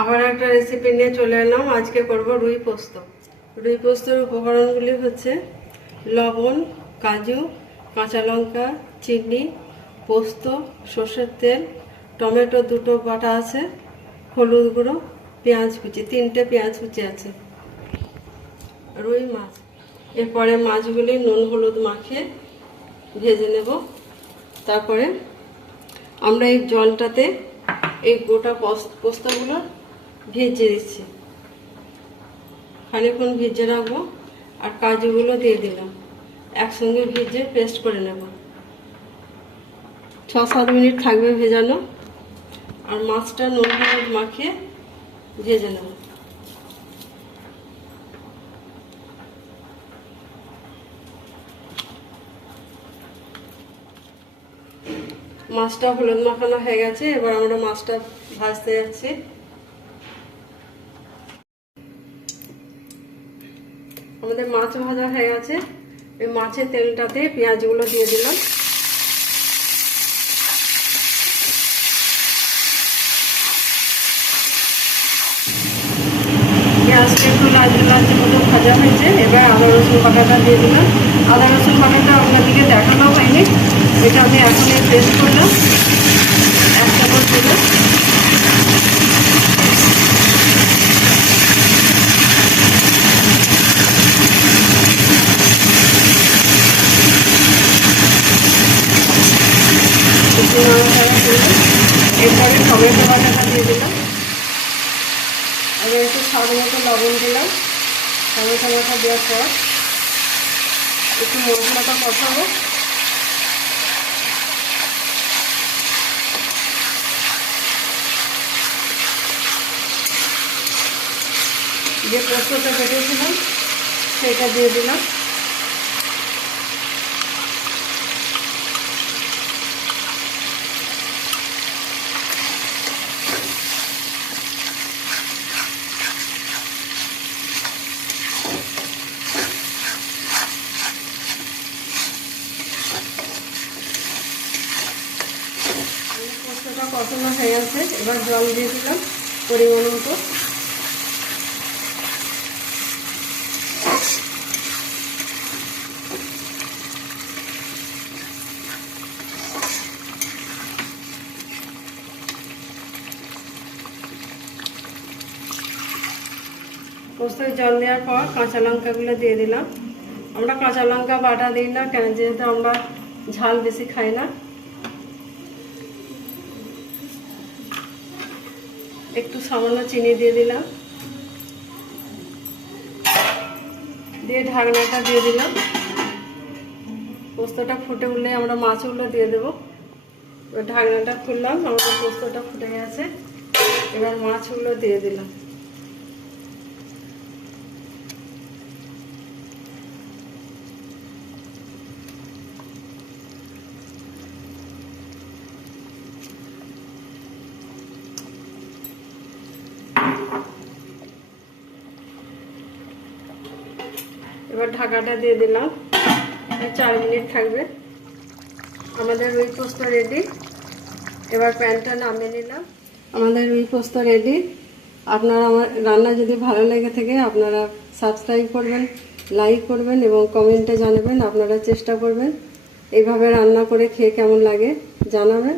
আবার একটা রেসিপি নিয়ে চলে এলাম। আজকে করব রুই পোস্ত। রুই পোস্তর উপকরণগুলি হচ্ছে লবণ, কাজু, কাঁচা লঙ্কা, চিনি, পোস্ত, সর্ষের তেল, টমেটো দুটো বাটা আছে, হলুদ গুঁড়ো, পেঁয়াজ কুচি, 3টে পেঁয়াজ কুচি আছে। রুই মাছ, এরপরে মাছগুলি নুন হলুদ মাখিয়ে ভেজে নেব। তারপরে আমরা এই জলটাতে এই গোটা পোস্তগুলো ভেজে দিচ্ছি, খানিকক্ষণ ভেজে রাখবো। আর কাজুগুলো দিয়ে দিলাম, একসঙ্গে ভেজে পেস্ট করে নেব। 6-7 মিনিট থাকবে ভেজানো। আর মাছটা নুন হলুদ মাখিয়ে ভেজে নেব। মাছটা হলুদ মাখানো হয়ে গেছে, এবার আমরা মাছটা ভাজতে যাচ্ছি। আমাদের মাছ ভাজা হয়ে গেছে। এই মাছের তেলটাতে পেঁয়াজগুলো দিয়ে দিলাম। পেঁয়াজটা একটু লালচে লালচে মতো ভাজা হয়েছে। এবার আদা রসুন বাটাটা দিয়ে দিলাম। আদা রসুন বাটাটা আপনাদেরকে দেখানো হয়নি, এটা আমি এখনই পেস্ট করলাম। 1 চামচ দিলাম। এরপরে টমেটো বাটাটা দিয়ে দিলাম। এবার একটু স্বাদ মতো লবণ দিলাম। টমেটো বাটা দেওয়ার পর একটু মশলাটা কষাবো। যে পোস্তটা কেটেছিলাম সেটা দিয়ে দিলাম। পোস্তটা কষানো হয়ে গেছে, এবার জল দিয়ে দিলাম পরিমাণ মতো। পোস্তের জল দেওয়ার পর কাঁচা লঙ্কাগুলো দিয়ে দিলাম। আমরা কাঁচা লঙ্কা বাটা দিই না, কেন যেহেতু আমরা ঝাল বেশি খাই না। একটু সামান্য চিনি দিয়ে দিলাম, দিয়ে ঢাকনাটা দিয়ে দিলাম। পোস্তটা ফুটে উঠলে আমরা মাছগুলো দিয়ে দেবো। এবার ঢাকনাটা খুললাম, আমাদের পোস্তটা ফুটে গেছে। এবার মাছগুলো দিয়ে দিলাম। এবার ঢাকাটা দিয়ে দিলাম, 4 মিনিট থাকবে। আমাদের রুই পোস্ত রেডি। এবার প্যানটা নামিয়ে নিলাম। আমাদের রুই পোস্ত রেডি। আপনারা আমার রান্না যদি ভালো লেগে থাকে আপনারা সাবস্ক্রাইব করবেন, লাইক করবেন এবং কমেন্টে জানাবেন। আপনারা চেষ্টা করবেন এইভাবে রান্না করে খেয়ে কেমন লাগে জানাবেন।